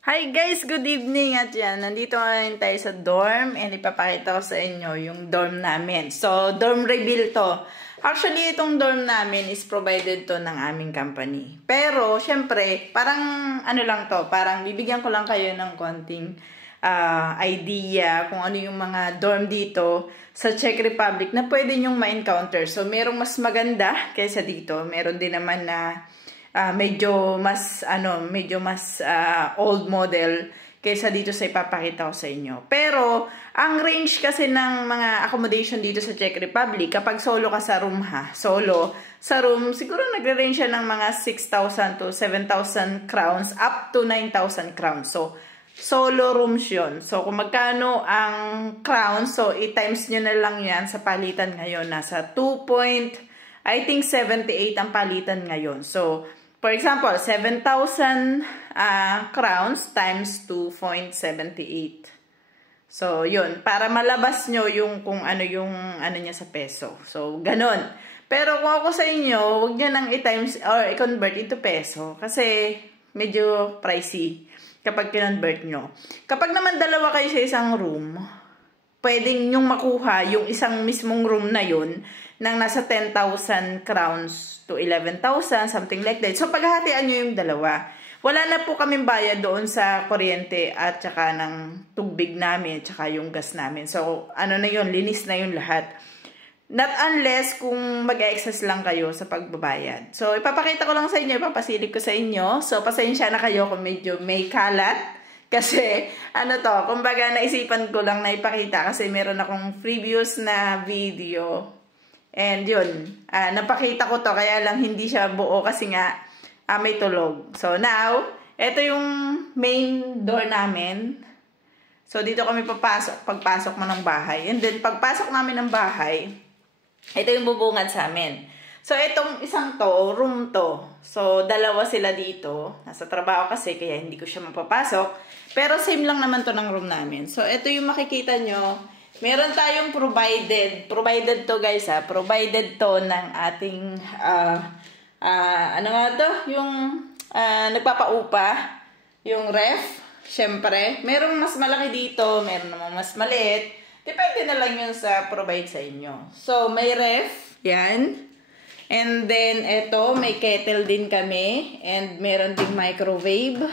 Hi guys! Good evening! At yan, nandito ngayon tayo sa dorm and ipapakita ko sa inyo yung dorm namin. So, dorm reveal to. Actually, itong dorm namin is provided to ng aming company. Pero, syempre, parang ano lang to, parang bibigyan ko lang kayo ng konting idea kung ano yung mga dorm dito sa Czech Republic na pwede nyong ma-encounter. So, merong mas maganda kaysa dito. Meron din naman na medyo mas old model kaysa dito sa ipapakita ko sa inyo. Pero ang range kasi ng mga accommodation dito sa Czech Republic, kapag solo ka sa room solo sa room, siguro nagre-range siya ng mga 6,000 to 7,000 crowns up to 9,000 crowns. So solo rooms yun. So kung magkano ang crowns, so i-times nyo na lang yan sa palitan ngayon. Nasa 2.78 ang palitan ngayon. So for example, 7,000 crowns times 2.78. So, yun. Para malabas nyo yung kung ano yung ano niya sa peso. So, ganun. Pero kung ako sa inyo, huwag nyo nang i-times or i-convert into peso. Kasi, medyo pricey kapag kinonvert nyo. Kapag naman dalawa kayo sa isang room, pwedeng nyong makuha yung isang mismong room na yun ng nasa 10,000 crowns to 11,000, something like that. So, paghahatian nyo yung dalawa. Wala na po kaming bayad doon sa kuryente at saka ng tubig namin, at saka yung gas namin. So, ano na yun, linis na yun lahat. Not unless kung mag-excess lang kayo sa pagbabayad. So, ipapakita ko lang sa inyo, ipapasilip ko sa inyo. So, pasensya na kayo kung medyo may kalat. Kasi, ano to, kumbaga naisipan ko lang na ipakita kasi meron akong previous na video. And yun, napakita ko to, kaya lang hindi siya buo kasi nga may tulog. So now, ito yung main door namin. So dito kami pagpasok mo ng bahay. And then pagpasok namin ng bahay, ito yung bubungad sa amin. So itong isang to, room to. So dalawa sila dito. Nasa trabaho kasi kaya hindi ko siya mapapasok. Pero same lang naman to ng room namin. So ito yung makikita nyo. Meron tayong provided to guys provided to ng ating ano nga to, yung nagpapaupa, yung ref, syempre. Merong mas malaki dito, meron naman mas maliit. Depende na lang yun sa provide sa inyo. So may ref, yan. And then eto, may kettle din kami and meron ding microwave.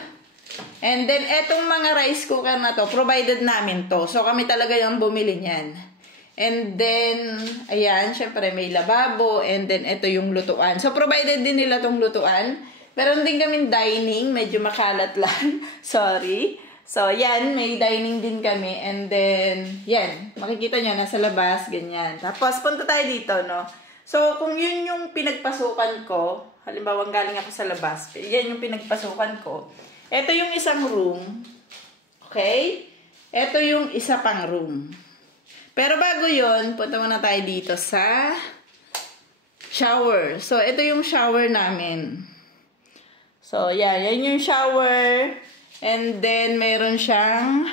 And then, etong mga rice cooker na to, provided namin to. So, kami talaga yung bumili niyan. And then, ayan, syempre may lababo. And then, ito yung lutuan. So, provided din nila tong lutuan. Meron din kaming dining. Medyo makalat lang. Sorry. So, yan, may dining din kami. And then, yan, makikita nyo, nasa labas, ganyan. Tapos, punta tayo dito, no? So, kung yun yung pinagpasukan ko, halimbawa, galing ako sa labas, yan yung pinagpasukan ko. Ito yung isang room. Okay? Ito yung isa pang room. Pero bago yun, punta muna tayo dito sa shower. So, ito yung shower namin. So, yeah, yan yung shower. And then, meron siyang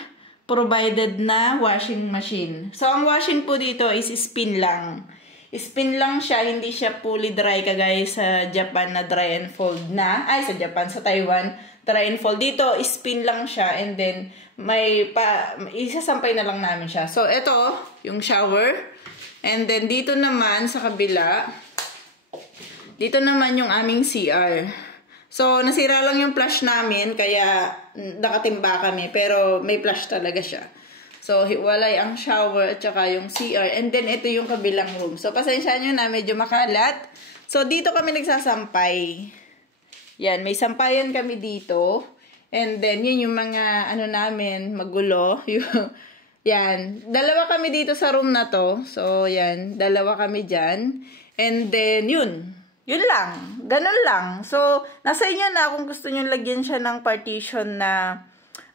provided na washing machine. So, ang washing po dito is spin lang. Spin lang siya, hindi siya fully dry kagaya sa Japan na dry and fold na. Ay, sa Japan, sa Taiwan, dry and fold. Dito, spin lang siya and then isasampay na lang namin siya. So, ito, yung shower. And then, dito naman, sa kabila, dito naman yung aming CR. So, nasira lang yung flush namin, kaya nakatimba kami. Pero, may flush talaga siya. So, hiwalay ang shower at saka yung CR. And then, ito yung kabilang room. So, pasensya nyo na, medyo makalat. So, dito kami nagsasampay. Yan, may sampayan kami dito. And then, yun yung mga, ano namin, magulo. Yan, dalawa kami dito sa room na to. So, yan, dalawa kami dyan. And then, yun lang. Ganun lang. So, nasa inyo na kung gusto nyo lagyan siya ng partition na,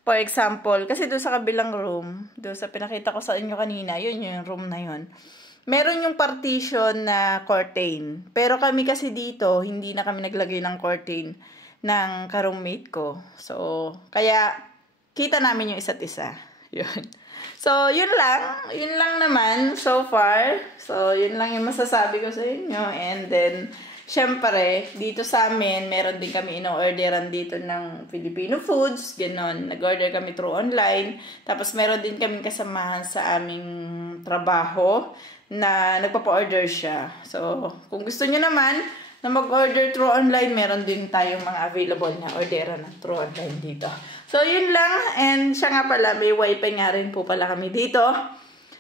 for example, kasi doon sa kabilang room, doon sa pinakita ko sa inyo kanina, yun yung room na yun. Meron yung partition na curtain. Pero kami kasi dito, hindi na kami naglagay ng curtain ng ka-roommate ko. So, kaya kita namin yung isa't isa. Yun. So, yun lang. Yun lang naman so far. So, yun lang yung masasabi ko sa inyo. And then, syempre, dito sa amin, meron din kami ino-orderan dito ng Filipino foods, gano'n. Nag-order kami through online. Tapos meron din kami kasamahan sa aming trabaho na nagpapa-order siya. So, kung gusto niyo naman na mag-order through online, meron din tayong mga available na orderan na through online dito. So, yun lang. And siya nga pala, may wifi nga rin po pala kami dito.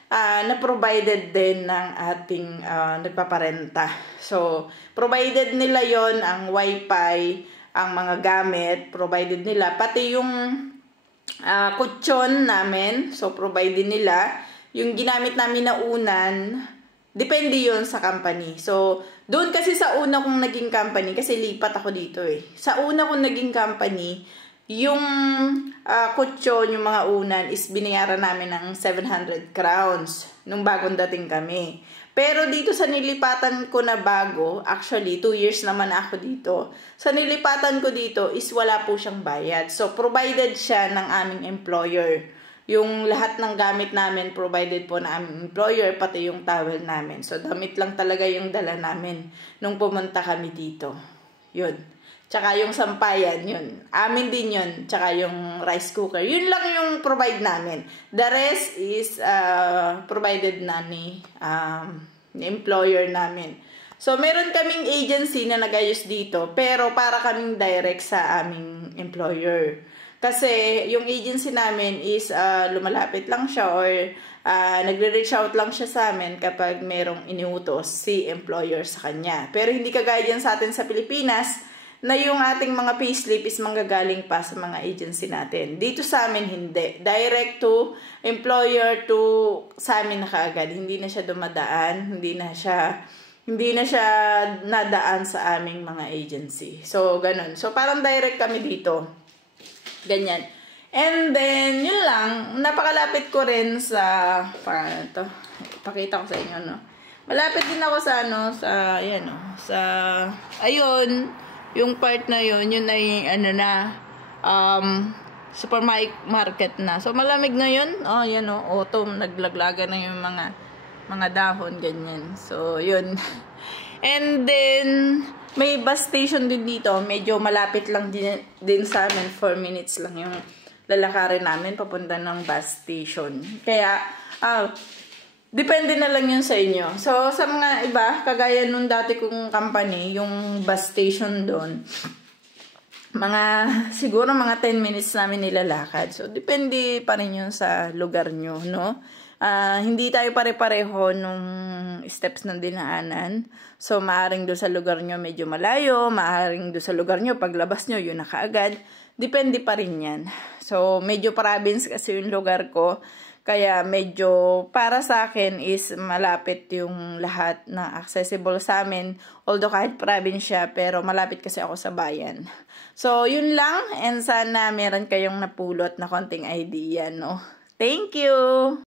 Na provided din ng ating nagpaparenta. So, provided nila yon ang wifi, ang mga gamit, provided nila. Pati yung kutsyon namin, so provided nila. Yung ginamit namin na unan, depende yon sa company. So, doon kasi sa una kong naging company, kasi lipat ako dito eh. Sa una kong naging company, yung kutsyon, yung mga unan, is binayaran namin ng 700 crowns nung bagong dating kami. Pero dito sa nilipatan ko na bago, actually, 2 years naman ako dito. Sa nilipatan ko dito is wala po siyang bayad. So, provided siya ng aming employer. Yung lahat ng gamit namin, provided po na aming employer, pati yung towel namin. So, damit lang talaga yung dala namin nung pumunta kami dito. Yun. Tsaka yung sampayan, yun. Amin din yun. Tsaka yung rice cooker. Yun lang yung provide namin. The rest is provided na ni employer namin. So, meron kaming agency na nag-ayos dito, pero para kaming direct sa aming employer. Kasi yung agency namin is lumalapit lang siya or nagre-reach out lang siya sa amin kapag merong iniutos si employer sa kanya. Pero hindi kagaya yan sa atin sa Pilipinas, na yung ating mga payslip is manggagaling pa sa mga agency natin. Dito sa amin, hindi. Direct to employer to sa amin na kaagad. Hindi na siya dumadaan. Hindi na siya nadaan sa aming mga agency. So, ganun. So, parang direct kami dito. Ganyan. And then, yun lang. Napakalapit ko rin sa, paano to? Pakita ko sa inyo, no? Malapit din ako sa, ayan, no? Sa, ayun, yung part na yun ay supermarket na. So, malamig na yun. Oh, yan o. Autumn. Naglaglaga na yung mga dahon. Ganyan. So, yun. And then, may bus station din dito. Medyo malapit lang din sa amin. 4 minutes lang yung lalakarin namin papunta ng bus station. Kaya, depende na lang yun sa inyo. So, sa mga iba, kagaya nung dati kong company, yung bus station doon, siguro mga 10 minutes namin nilalakad. So, depende pa rin yun sa lugar nyo, no? Hindi tayo pare-pareho nung steps ng dinaanan. So, maaring doon sa lugar nyo medyo malayo, maaring doon sa lugar nyo, paglabas nyo, yun na kaagad. Depende pa rin yan. So, medyo province kasi yung lugar ko. Kaya medyo para sa akin is malapit yung lahat na accessible sa amin. Although kahit probinsya, pero malapit kasi ako sa bayan. So, yun lang. And sana meron kayong napulot na konting idea, no? Thank you!